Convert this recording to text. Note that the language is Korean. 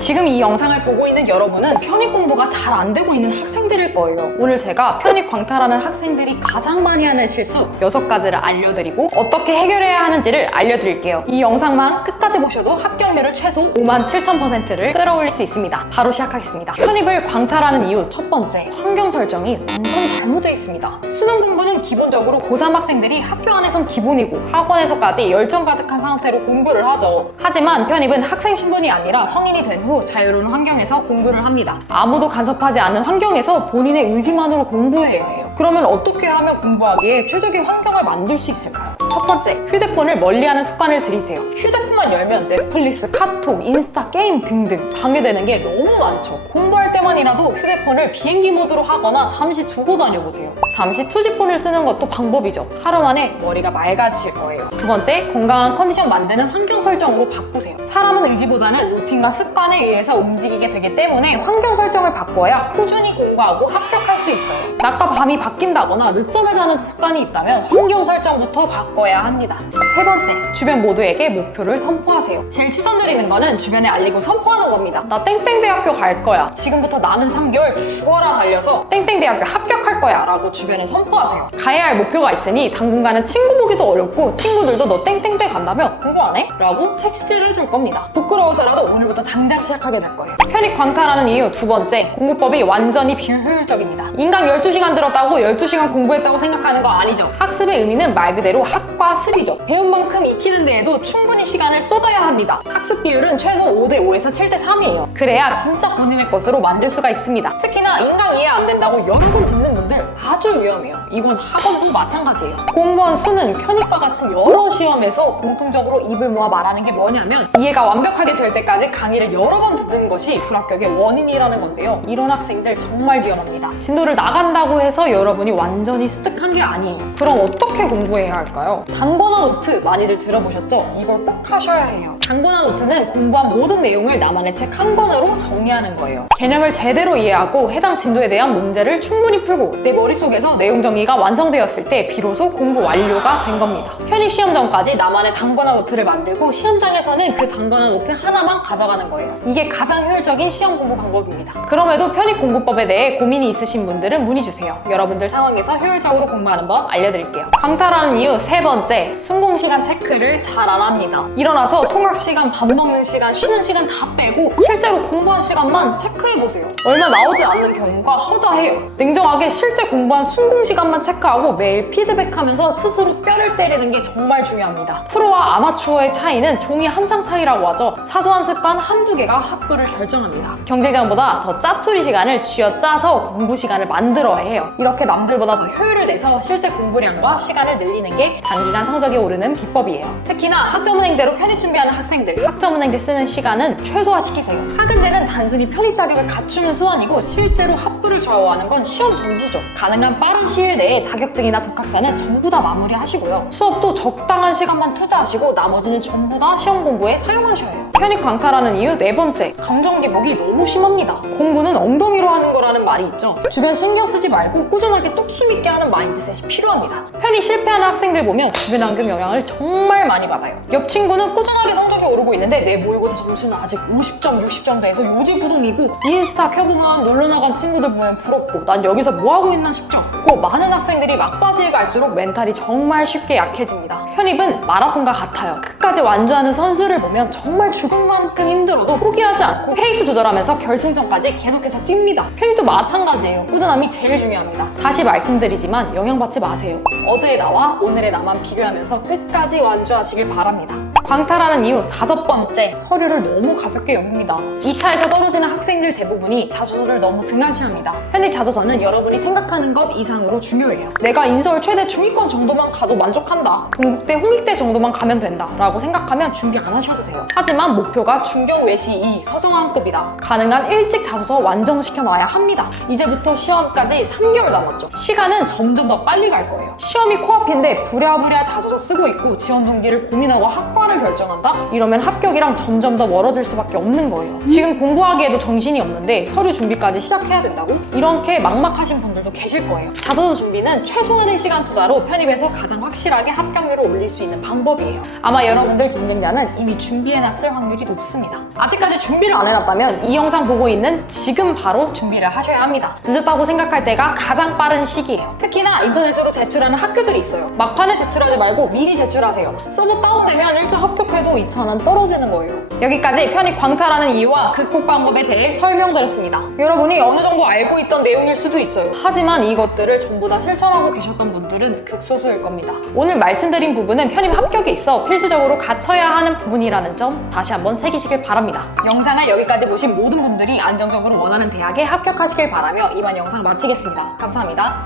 지금 이 영상을 보고 있는 여러분은 편입 공부가 잘 안 되고 있는 학생들일 거예요. 오늘 제가 편입 광탈하는 학생들이 가장 많이 하는 실수 6가지를 알려드리고 어떻게 해결해야 하는지를 알려드릴게요. 이 영상만 끝까지 보셔도 합격률을 최소 57,000%를 끌어올릴 수 있습니다. 바로 시작하겠습니다. 편입을 광탈하는 이유 첫 번째, 환경 설정이 완전 잘못되어 있습니다. 수능 공부는 기본적으로 고3 학생들이 학교 안에선 기본이고 학원에서까지 열정 가득한 상태로 공부를 하죠. 하지만 편입은 학생 신분이 아니라 성인이 된 후 자유로운 환경에서 공부를 합니다. 아무도 간섭하지 않은 환경에서 본인의 의지만으로 공부해야 해요. 그러면 어떻게 하면 공부하기에 최적의 환경을 만들 수 있을까요? 첫 번째, 휴대폰을 멀리하는 습관을 들이세요. 휴대폰만 열면 넷플릭스, 카톡, 인스타, 게임 등등 방해되는 게 너무 많죠. 공부할 때만이라도 휴대폰을 비행기 모드로 하거나 잠시 두고 다녀보세요. 잠시 투지폰을 쓰는 것도 방법이죠. 하루 만에 머리가 맑아지실 거예요. 두 번째, 건강한 컨디션 만드는 환경 설정으로 바꾸세요. 사람은 의지보다는 루틴과 습관에 의해서 움직이게 되기 때문에 환경 설정을 바꿔야 꾸준히 공부하고 합격할 수 있어요. 낮과 밤이 바뀐다거나 늦잠을 자는 습관이 있다면 환경 설정부터 바꿔야 합니다. 세 번째, 주변 모두에게 목표를 선포하세요. 제일 추천드리는 거는 주변에 알리고 선포하는 겁니다. 나 땡땡대학교 갈 거야. 지금부터 남은 3개월 죽어라 달려서 땡땡대학교 합격할 거야 라고 주변에 선포하세요. 가야 할 목표가 있으니 당분간은 친구 보기도 어렵고 친구들도 너 땡땡대 간다며 공부 안 해? 라고 책찍질을 해줄 겁니다. 부끄러워서라도 오늘부터 당장 시작하게 될 거예요. 편입 광탈하는 이유 두 번째, 공부법이 완전히 비효율적입니다. 인강 12시간 들었다고 12시간 공부했다고 생각하는 거 아니죠. 학습의 의미는 말 그대로 학과 습이죠. 배운 만큼 익히는 데에도 충분히 시간을 쏟아야 합니다. 학습 비율은 최소 5대5에서 7대3이에요. 그래야 진짜 본인의 것으로 만들 수가 있습니다. 특히나 인강 이해 안 된다고 여러 번 듣는 분들 아주 위험해요. 이건 학원도 마찬가지예요. 공무원, 수능, 편입과 같은 여러 시험에서 공통적으로 입을 모아 말하는 게 뭐냐면 이해가 완벽하게 될 때까지 강의를 여러 번 듣는 것이 불합격의 원인이라는 건데요. 이런 학생들 정말 위험합니다. 진도를 나간다고 해서 여러분이 완전히 습득한 게 아니에요. 그럼 어떻게 공부해야 할까요? 단권화 노트 많이들 들어보셨죠? 이걸 꼭 하셔야 해요. 단권화 노트는 공부한 모든 내용을 나만의 책 한 권으로 정리하는 거예요. 개념을 제대로 이해하고 해당 진도에 대한 문제를 충분히 풀고 내 머릿속에서 내용 정리가 완성되었을 때 비로소 공부 완료가 된 겁니다. 편입 시험 전까지 나만의 단권화 노트를 만들고 시험장에서는 그 단권화 노트 하나만 가져가는 거예요. 이게 가장 효율적인 시험 공부 방법입니다. 그럼에도 편입 공부법에 대해 고민이 있으신 분들은 문의 주세요. 여러분들 상황에서 효율적으로 공부하는 법 알려드릴게요. 광탈하는 이유 세 번째, 순공 시간 체크를 잘 안 합니다. 일어나서 통학 시간, 밥 먹는 시간, 쉬는 시간 다 빼고 실제로 공부한 시간만 체크해보세요. 얼마 나오지 않는 경우가 허다해요. 냉정하게 실제 공부한 순공 시간만 체크하고 매일 피드백하면서 스스로 뼈를 때리는 게 정말 중요합니다. 프로와 아마추어의 차이는 종이 한 장 차이라고 하죠. 사소한 습관 한두 개가 학부를 결정합니다. 경쟁자보다 더 짜투리 시간을 쥐어짜서 공부 시간을 만들어야 해요. 이렇게 남들보다 더 효율을 내서 실제 공부량과 시간을 늘리는 게 단기간 성적이 오르는 비법이에요. 특히나 학점은행제로 편입 준비하는 학생들, 학점은행제 쓰는 시간은 최소화시키세요. 학은제는 단순히 편입 자격을 갖추는 수단이고 실제로 학부를 좌우하는 건 시험 점수죠. 가능한 빠른 시일 내에 자격증이나 독학사는 전부 다 마무리하시고요. 수업도 적당한 시간만 투자하시고 나머지는 전부 다 시험 공부에 사용하셔야 해요. 편입 광탈하는 이유 네 번째, 감정 기복이 너무 심합니다. 공부는 엉덩이로 하는 거라는 말이 있죠. 주변 신경 쓰지 말고 꾸준하게 뚝심 있게 하는 마인드셋이 필요합니다. 편입 실패하는 학생들 보면 주변 환경 영향을 정말 많이 받아요. 옆 친구는 꾸준하게 성적이 오르고 있는데 내 모의고사 점수는 아직 50점, 60점 대에서 요지부동이고 인스타 켜보면 놀러 나간 친구들 보면 부럽고 난 여기서 뭐하고 있나 싶죠. 꼭 많은 학생들이 막바지에 갈수록 멘탈이 정말 쉽게 약해집니다. 편입은 마라톤과 같아요. 끝까지 완주하는 선수를 보면 정말 죽을 만큼 힘들어도 포기하지 않고 페이스 조절하면서 결승전까지 계속해서 뜁니다. 편입도 마찬가지예요. 꾸준함이 제일 중요합니다. 다시 말씀드리지만 영향받지 마세요. 어제의 나와 오늘의 나만 비교하면서 끝까지 완주하시길 바랍니다. 광탈하는 이유 다섯 번째, 서류를 너무 가볍게 여깁니다. 2차에서 떨어지는 학생들 대부분이 자소서를 너무 등한시합니다. 편입 자소서는 여러분이 생각하는 것 이상으로 중요해요. 내가 인서울 최대 중위권 정도만 가도 만족한다. 동국대, 홍익대 정도만 가면 된다 라고 생각하면 준비 안 하셔도 돼요. 하지만 목표가 중경 외시 2 서성한급이다. 가능한 일찍 자소서 완성시켜 놔야 합니다. 이제부터 시험까지 3개월 남았죠. 시간은 점점 더 빨리 갈 거예요. 시험이 코앞인데 부랴부랴 자소서 쓰고 있고 지원 동기를 고민하고 학과를 결정한다? 이러면 합격이랑 점점 더 멀어질 수밖에 없는 거예요. 지금 공부하기에도 정신이 없는데 서류 준비까지 시작해야 된다고? 이렇게 막막하신 분들도 계실 거예요. 자소서 준비는 최소한의 시간 투자로 편입에서 가장 확실하게 합격률을 올릴 수 있는 방법이에요. 아마 여러분들 경쟁자는 이미 준비해놨을 확률이 높습니다. 아직까지 준비를 안 해놨다면 이 영상 보고 있는 지금 바로 준비를 하셔야 합니다. 늦었다고 생각할 때가 가장 빠른 시기예요. 특히나 인터넷으로 제출하는 학교들이 있어요. 막판에 제출하지 말고 미리 제출하세요. 서버 다운되면 1차 합격해도 2차는 떨어지는 거예요. 여기까지 편입 광탈하는 이유와 극복 방법에 대해 설명드렸습니다. 여러분이 어느 정도 알고 있던 내용일 수도 있어요. 하지만 이것들을 전부 다 실천하고 계셨던 분들은 극소수일 겁니다. 오늘 말씀드린 부분은 편입 합격에 있어 필수적으로 갖춰야 하는 부분이라는 점 다시 한번 새기시길 바랍니다. 영상을 여기까지 보신 모든 분들이 안정적으로 원하는 대학에 합격하시길 바라며 이번 영상 마치겠습니다. 감사합니다.